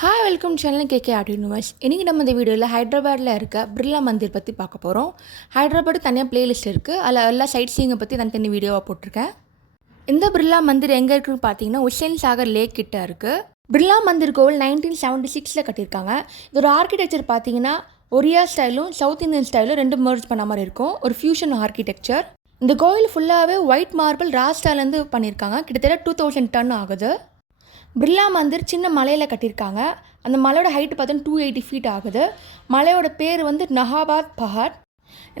Hi welcome channel KKRTஇந. இன்றைக்கி நம்ம இந்த வீடியோவில் ஹைதராபாத்தில் இருக்க பிர்லா மந்திர் பற்றி பார்க்க போகிறோம். ஹைதராபாடு தனியாக பிளேலிஸ்ட் இருக்குது. அதில் எல்லா சைட் சீங்கை பற்றி தனித்தனி வீடியோவாக போட்டிருக்கேன். இந்த பிர்லா மந்திர் எங்கே இருக்குன்னு பார்த்தீங்கன்னா உசேன் சாகர் லேக் கிட்ட இருக்குது. பிர்லா மந்திர் கோவில் 1976 கட்டியிருக்காங்க. இதோட ஆர்கிடெக்சர் பார்த்தீங்கன்னா ஒரியா ஸ்டைலும் சவுத் இந்தியன் ஸ்டைலும் ரெண்டு மர்ஜ் பண்ண மாதிரி இருக்கும். ஒரு ஃபியூஷன் ஆர்கிடெக்சர். இந்த கோவில் ஃபுல்லாகவே ஒயிட் மார்பிள் ராஸ்டாலேருந்து பண்ணியிருக்காங்க. கிட்டத்தட்ட 2000 டன் ஆகுது. பிர்லா மந்திர் சின்ன மலையில் கட்டியிருக்காங்க. அந்த மலையோட ஹைட்டு பார்த்தீங்கன்னா 280 ஃபீட் ஆகுது. மலையோட பேர் வந்து நஹாபாத் பஹாட்.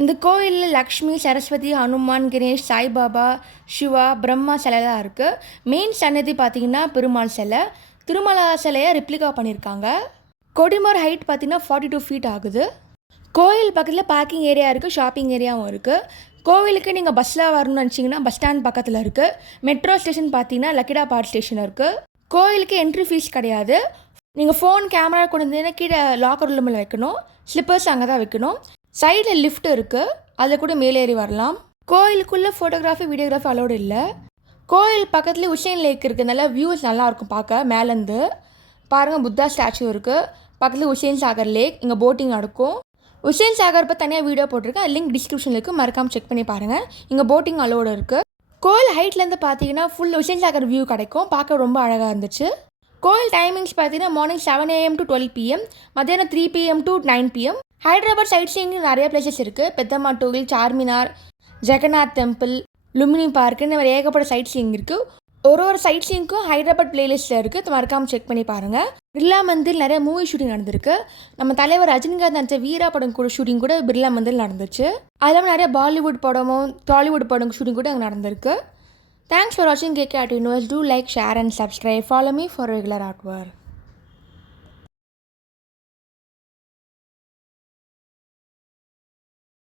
இந்த கோயிலில் லக்ஷ்மி, சரஸ்வதி, ஹனுமான், கணேஷ், சாய்பாபா, சிவா, பிரம்மா சிலைலாம் இருக்குது. மெயின் சன்னதி பார்த்திங்கன்னா பெருமாள் சிலை. திருமலா சிலையை ரிப்ளிகா பண்ணியிருக்காங்க. கொடிமர் ஹைட் பார்த்திங்கன்னா 42 ஃபீட் ஆகுது. கோயில் பக்கத்தில் பார்க்கிங் ஏரியா இருக்குது, ஷாப்பிங் ஏரியாவும் இருக்குது. கோவிலுக்கு நீங்கள் பஸ்ஸில் வரணும்னு நினச்சிங்கன்னா பஸ் ஸ்டாண்ட் பக்கத்தில் இருக்குது. மெட்ரோ ஸ்டேஷன் பார்த்தீங்கன்னா லக்கிடாபாட் ஸ்டேஷன் இருக்குது. கோயிலுக்கு என்ட்ரி ஃபீஸ் கிடையாது. நீங்கள் ஃபோன் கேமரா கொண்டு வந்தீங்கன்னா கீழே லாக்கர் ரூமில் வைக்கணும். ஸ்லிப்பர்ஸ் அங்கே தான் வைக்கணும். சைடில் லிஃப்ட் இருக்குது, அதில் கூட மேலேறி வரலாம். கோயிலுக்குள்ளே ஃபோட்டோகிராஃபி வீடியோகிராஃபி அலோடு இல்லை. கோயில் பக்கத்துலேயே உசேன் லேக் இருக்குது. நல்லா வியூஸ் நல்லாயிருக்கும் பார்க்க. மேலேருந்து பாருங்கள், புத்தா ஸ்டாச்சு இருக்குது. பக்கத்தில் உசேன் சாகர் லேக். இங்கே போட்டிங் நடக்கும். உசேன் சாகர் பற்றி தனியாக வீடியோ போட்டிருக்கேன். லிங்க் டிஸ்கிரிப்ஷனில் இருக்குது, மறக்காமல் செக் பண்ணி பாருங்கள். இங்கே போட்டிங் அலோடு இருக்குது. கோயில் ஹைட்லேருந்து பார்த்தீங்கன்னா ஃபுல் உசேன் சாகர் வியூ கிடைக்கும். பார்க்க ரொம்ப அழகாக இருந்துச்சு. கோயில் டைமிங்ஸ் பார்த்தீங்கன்னா மார்னிங் 7 AM to 12 PM, மத்தியானம் 3 PM to 9 PM. Hyderabad sight seeing நிறைய பிளேசஸ் இருக்குது. பெத்தம்மா கோவில், சார்மினார், ஜெகநாத் டெம்பிள், லும்பினி பார்க்குன்னு ஏகப்பட்ட சைட் சீயிங் இருக்குது. ஒரு சைட் சீயிங்க்கும் ஹைதராபாத் பிளேலிஸ்ட்டில் இருக்குது. மறக்காமல் செக் பண்ணி பாருங்கள். பிர்லா மந்திர் நிறைய மூவி ஷூட்டிங் நடந்திருக்கு. நம்ம தலைவர் ரஜினிகாந்த் நடிச்ச வீரா படம் கூட ஷூட்டிங் கூட பிர்லா மந்திர் நடந்துச்சு. அது இல்லாமல் நிறைய பாலிவுட் படமும் டாலிவுட் படம் ஷூட்டிங் கூட அங்கே நடந்திருக்கு. தேங்க்ஸ் ஃபார் வாட்சிங் KKRTஇந. Do like, share and subscribe. Follow me for regular artwork.